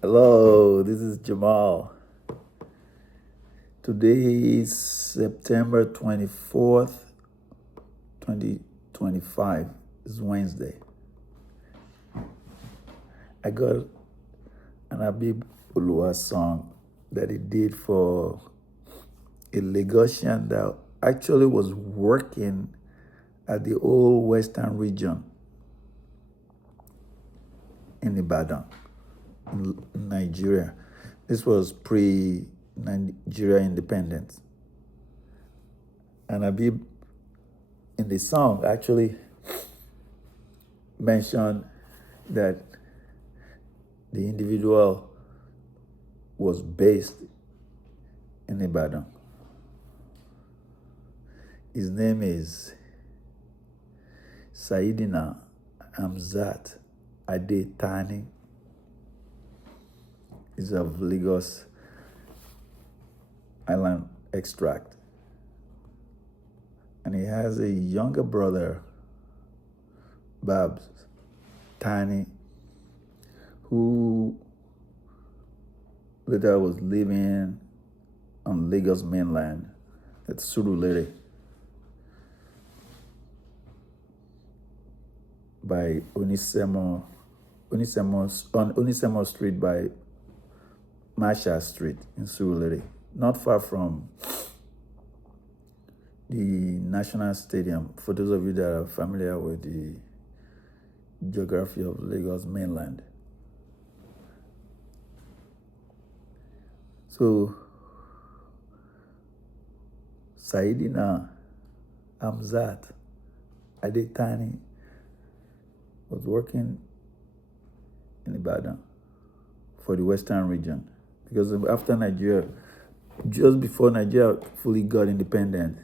Hello, this is Jammal. Today is September 24th, 2025. It's Wednesday. I got an Abibu Oluwa song that he did for a Lagosian that actually was working at the old Western region in Ibadan, in Nigeria. This was pre-Nigeria independence. And Abib in the song actually mentioned that the individual was based in Ibadan. His name is Saiyyidina Hamzat Ade Thanni. He's of Lagos Island extract. And he has a younger brother, Babs Thanni, who later was living on Lagos mainland at Surulere by Onisemo Street by Masha Street in Surulere, not far from the National Stadium, for those of you that are familiar with the geography of Lagos mainland. So, Saiyyidina Hamzat Ade Thanni was working in Ibadan for the Western region, because after Nigeria, just before Nigeria fully got independent,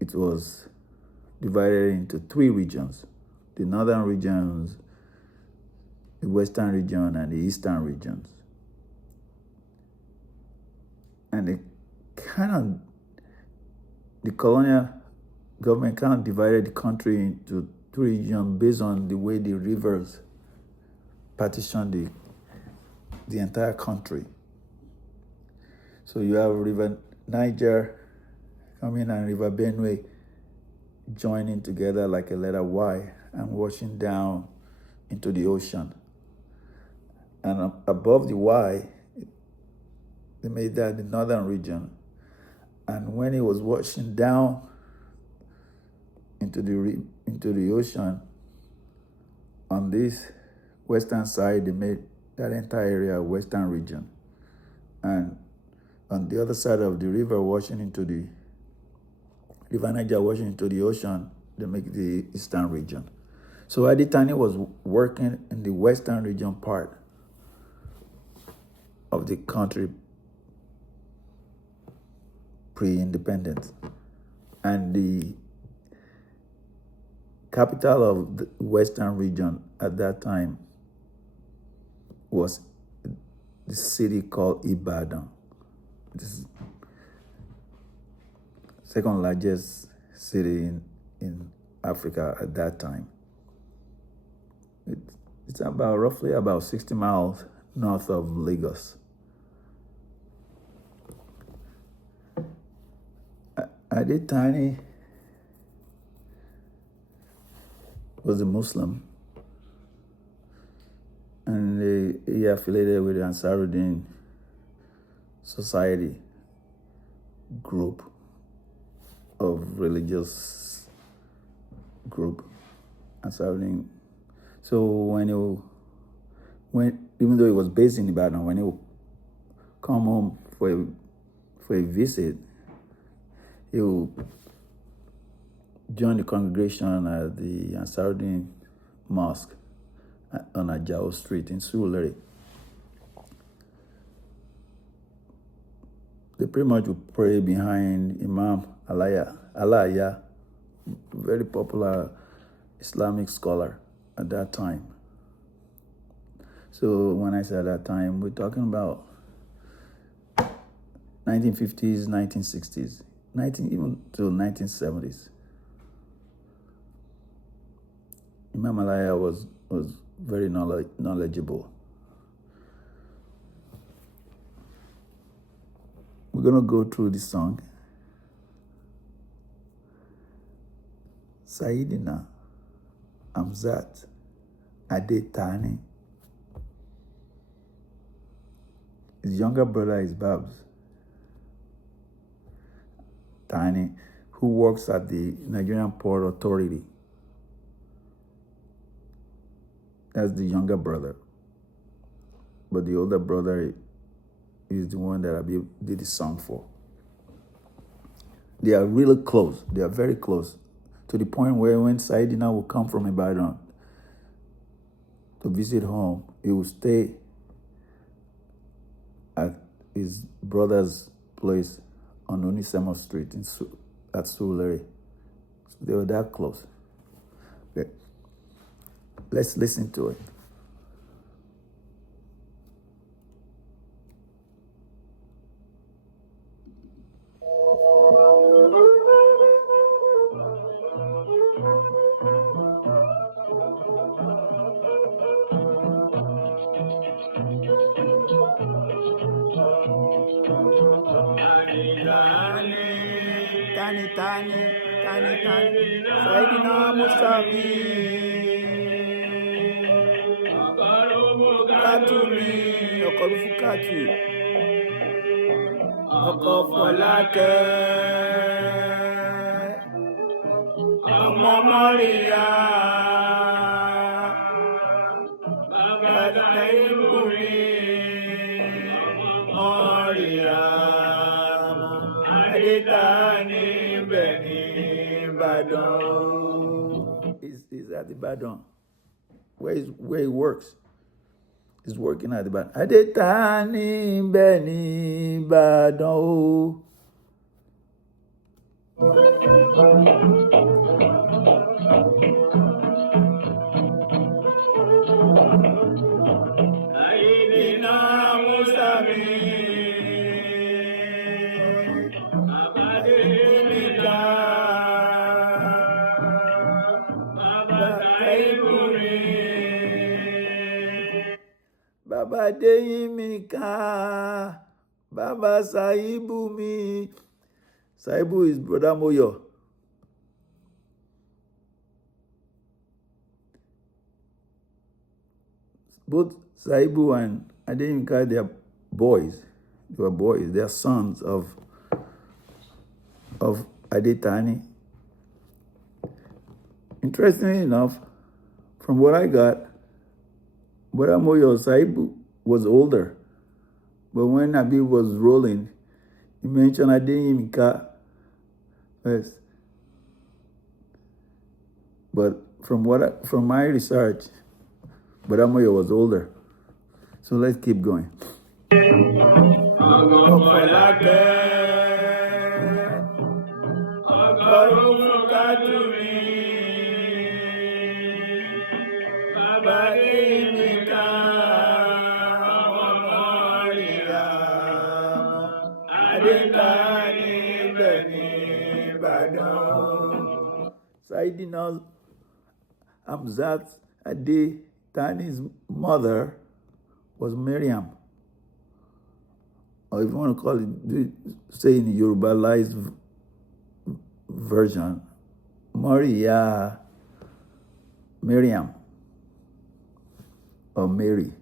it was divided into three regions: the northern regions, the western region, and the eastern regions. And the colonial government kind of divided the country into three regions based on the way the rivers partitioned the entire country. So you have River Niger coming and River Benue joining together like a letter Y and washing down into the ocean. And above the Y, they made that the northern region. And when it was washing down into the ocean, on this western side, they made that entire area western region. And on the other side of the river washing into the River Niger washing into the ocean, they make the eastern region. So Ade Thanni was working in the western region part of the country pre-independence. And the capital of the western region at that time was the city called Ibadan. This is second largest city in Africa at that time. It's roughly about 60 miles north of Lagos. Ade Thanni was a Muslim, and he affiliated with the Ansarudin Society group of religious group. Ansarudin. So when even though he was based in Ibadan, when he would come home for a visit, he would join the congregation at the Ansarudin Mosque on Ajao Street in Surulere. They pretty much would pray behind Imam Alaya, very popular Islamic scholar at that time. So when I say at that time, we're talking about 1950s, 1960s, even till 1970s. Imam Alaya was very knowledgeable. We're going to go through the song. Saiyyidina Hamzat Ade Thanni. His younger brother is Babs Thanni, who works at the Nigerian Port Authority. That's the younger brother. But the older brother is the one that Abibu did the song for. They are really close. They are very close. To the point where when Saiyyidina will come from Ibadan to visit home, he will stay at his brother's place on Onisemo Street at Surulere. So they were that close. Okay. Let's listen to it. Tani, Saiyyidina Musafi, Katumi, Okorufukatu, Okofolake, Ọmọ Mọ́ríyá, Bàbá Ìbùmí, Mọ́ríyá, Ade Thanni Beni Ibadan. He's at Ibadan, where he works. He's working at Ibadan. Ade Thanni Beni Ibadan. Saiyyidina Musafi, Baba Deyimika, Baba Saibu mi. Saibu is Brother Moyo. Both Saibu and Adeyimika, they are boys. They were boys. They are sons of Ade Thanni. Interestingly enough, from what I got, Brother Moyo Saibu was older. But when Abibu was rolling, he mentioned Adeyimika first. But from my research, Brother Moyo was older. So let's keep going. Saiyyidina Hamzat Ade Thanni's mother was Miriam. Or if you want to call it, say in the Yoruba version, Maria, Miriam, or Mary.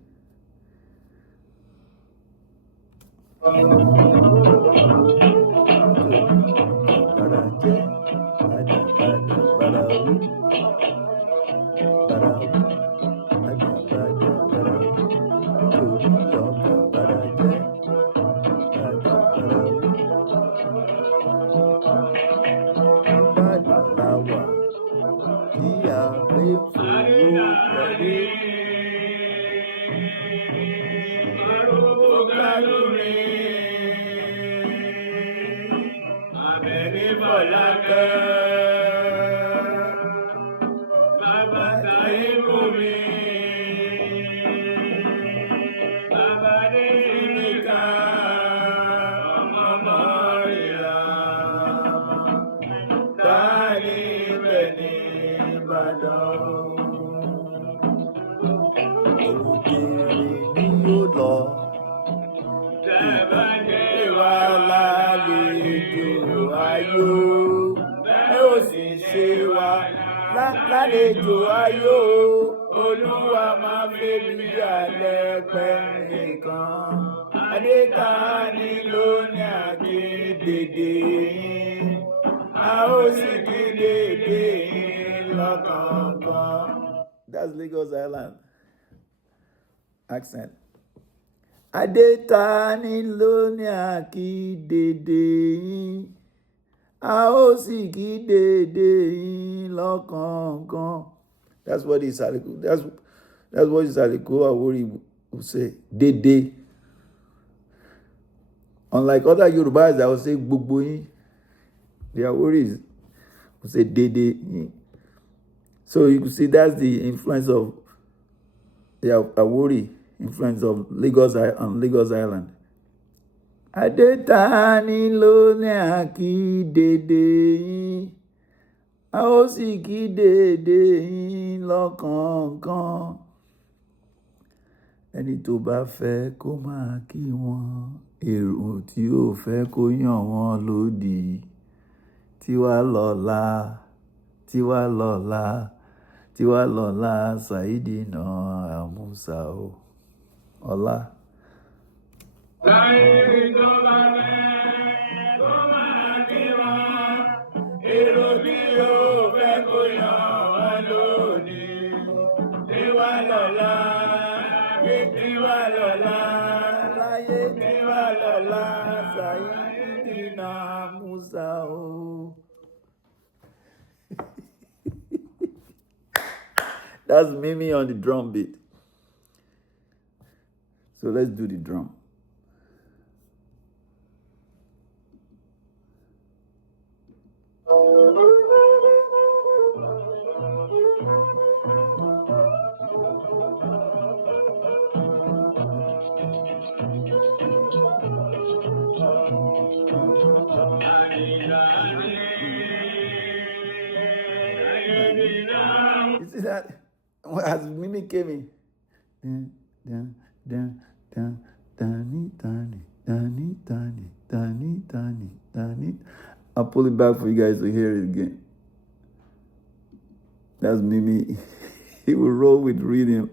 lálejò ayò Olúwa máa fèmí alẹ́ pẹ́ nìkan. Adé Thanni ló ní àkídèdè yín, a ó sì kí dédé yín lọ́kọ̀ọ̀kan. That's Lagos Island accent. Ade Thanni ló ní àkídèdè yín, a ó sì kí dédé yín lọ́kọ̀ọ̀kan. That's what Isaliko Awori will say. Dédé. Unlike other Yorubas that will say gbogbo yín, the Aworis will say dédé yín. So you can see that's the influence of the Awori influence of Lagos Island. Ade Thanni ló ní àkídèdè yín, a ó sì kí dédé yín lọ́kọ̀ọ̀kan. Ẹni tó bá fẹ́ kó máa kí wọn, èrò tí ó fẹ́ kó yàn wọ́n lódì. Tiwa lọ́la, tiwa lọ́la, tiwa lọ́la Saiyyidina Hamzat ọlá. Láyé tó bá fẹ́ kó máa kí wọn, èrò tí ó fẹ́ kó yàn wọ́n lódì. Tiwa lọ́la, tiwa lọ́la, láyé tiwa lọ́la Saiyyidina Hamzat That's Mimi on the drum beat. So let's do the drum. You see that? As Mimi came in, Thanni, Thanni. I'll pull it back for you guys to hear it again. That's Mimi. He will roll with rhythm.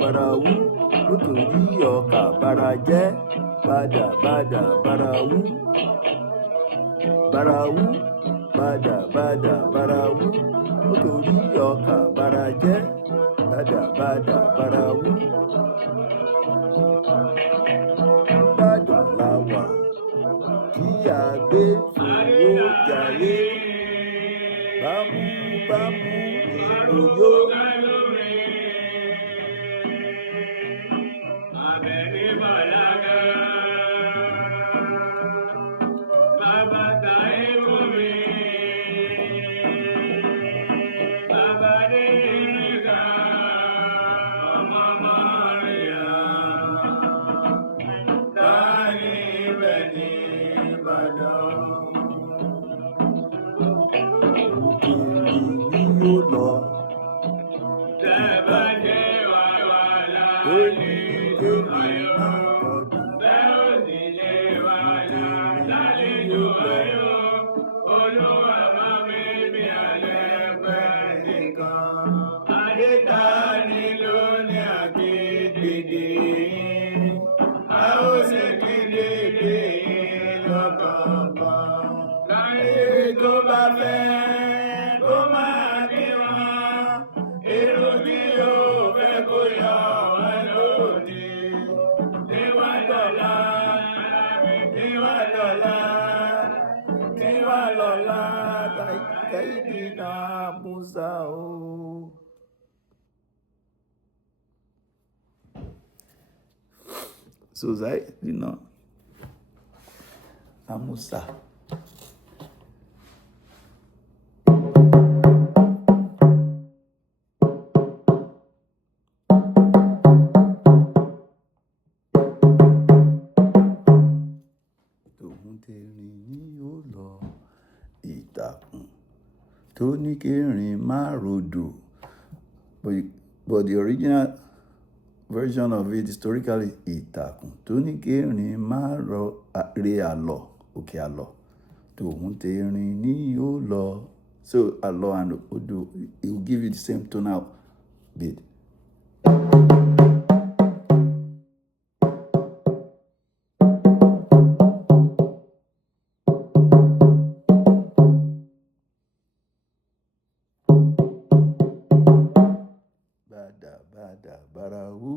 Barawu, nítorí ọkà bara jẹ́, bàdà barawu. Barawu, bàdà barawu, nítorí ọkà bara jẹ́, bàdà barawu. Ìbàdàn la wà, kí a gbé fòwò jayé, bámúbámú ìgbòyó. tó bá fẹ́ kó máa kí wọn. Èrò tí yóò fẹ́ kó yọ wọn lódì. Tiwa lọ́la, tiwa lọ́la, tiwa lọ́la, Saiyyidina Hamzat o. So Saiyyidina Hamzat. Tòun tẹ̀rín ni ó lọ ìtàkùn tó ní kérin má rodò. But the original version of it historically ìtàkùn tó ní kérin má re àlọ́ òkè àlọ́. Tòun tẹ̀rín ni ó lọ. So àlọ́ and odò, it will give you the same tonal beat. Bàdà bàràwú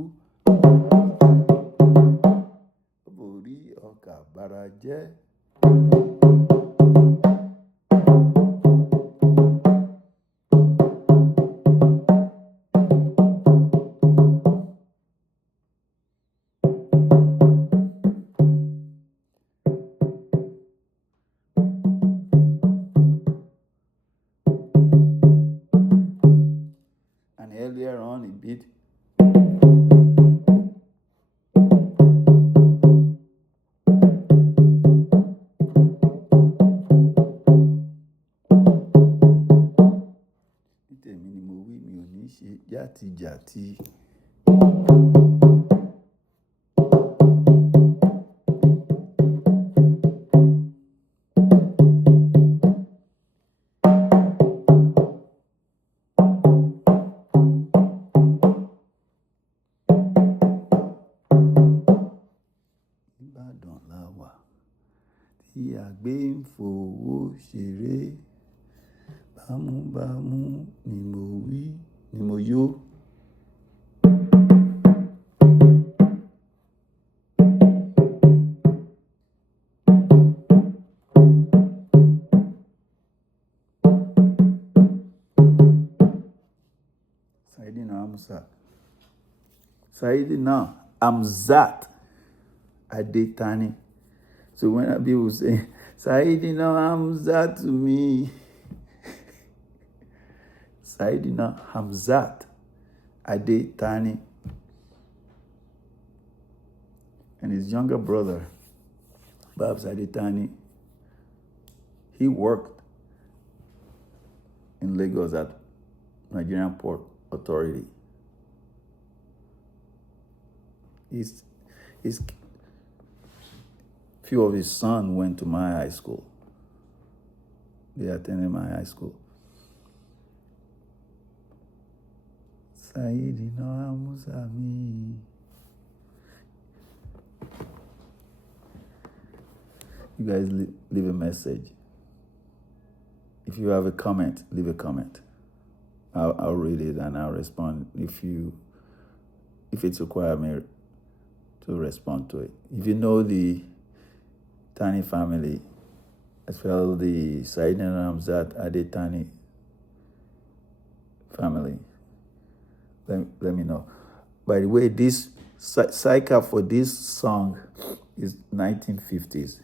borí ọkà bàrà jẹ́. And earlier on he beat tèmi ni mo wí, mi ò ní ṣe játijàti. Ìbàdàn la wà tí àgbẹ̀ ń fowó ṣeré. Bámúbámú ni mo wí, ni mo yó. Saiyyidina Hamzat. Saiyyidina Hamzat Ade Thanni. So when people say, Saiyyidina Hamzat to me, Saiyyidina Hamzat Ade Thanni and his younger brother, Babs Ade Thanni, he worked in Lagos at Nigerian Port Authority. Few of his sons went to my high school. They attended my high school. Saiyyidina Hamzat mi. You guys leave a message. If you have a comment, leave a comment. I'll read it and I'll respond if it's required me to respond to it. If you know the Thanni family, as well the Saiyyidina Hamzat Ade Thanni family, let me know. By the way, this cycle for this song is 1950s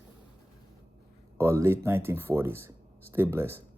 or late 1940s. Stay blessed.